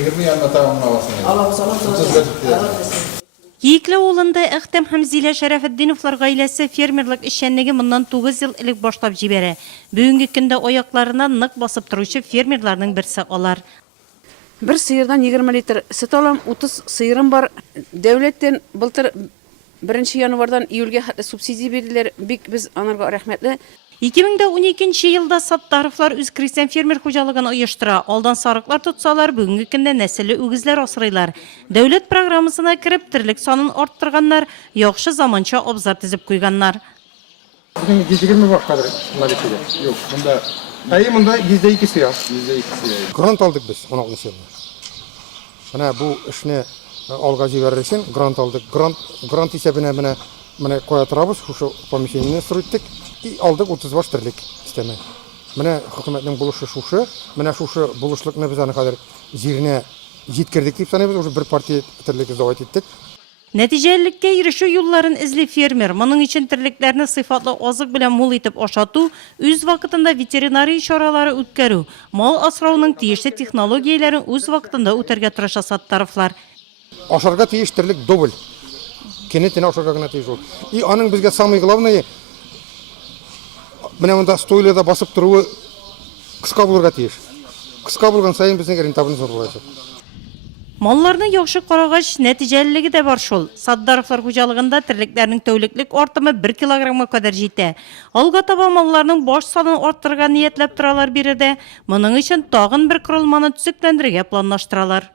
20 yanına tamamını alasın. Кийикле улында Әхтәм һәм Зилә Шәрәфетдиновлар гаиләсе фермерлык эшчәнлеге моннан 9 ел элек башлап җибәрә. Бүгенге көндә аякларына нык басып торучы фермерларның берсе алар. Bir sıyırdan 20 litre süt alam, 30 sıyırım var. Devletten былтыр 1 yanvardan iyulga subsidiya berdiler. Bik biz anarga rahmetli. 2012 елда Саттаровлар үз крестьян фермер хуҗалыгын оештыра. Алдан сарыклар тотсалар, бүгенге көндә нәселе үгезләр асрыйлар. Дәүләт программасына кирип, тирлек санын арттырганнар, яхшы заманча абзар тизеп куйганнар. Bizim 20 var kadar maliyeti. Yok, bunda Bunda %2'si ya. %2'si. Grant aldık biz 16 yılda. Mana bu işni alga jiberir için grant aldık. Grant hesabına mana koya turabız, şu помещениeni стройтик и aldık 35 tirlik isteme. Mana hükümetin buluşu şuşu, mana şuşu buluşlukni biz ana kadar jirine yetkirdik dep sanaymiz, уже bir partiya tirlik zavod etdik. Нәтиҗәлелеккә ирешү юлларын эзли фермер. Моның өчен терлекләрне сыйфатлы азык белән мул итеп ашату, үз вакытында ветеринария чаралары үткәрү, мал асрауның тиешле технологияләрен үз вакытында үтәргә тырыша Саттаровлар. Ашарга тиеш тирлек дубль. Кенетine ашарга гына тиеш ул. И аның безгә самый главный менә монда стойларда басып торуы кыска булырга тиеш. Кыска булган сайын безнең рентабельность зур булачак. Малларны яхшы карагач, нәтиҗәлелеге дә бар шул. Саддаровлар хуҗалыгында терлекләрнең тәүлеклек артымы 1 килограммга кадәр җитә. Алга таба малларның баш санын арттырырга ниятләп торалар биредә. Моның өчен тагын бер корылманы төзекләндерергә планлаштыралар.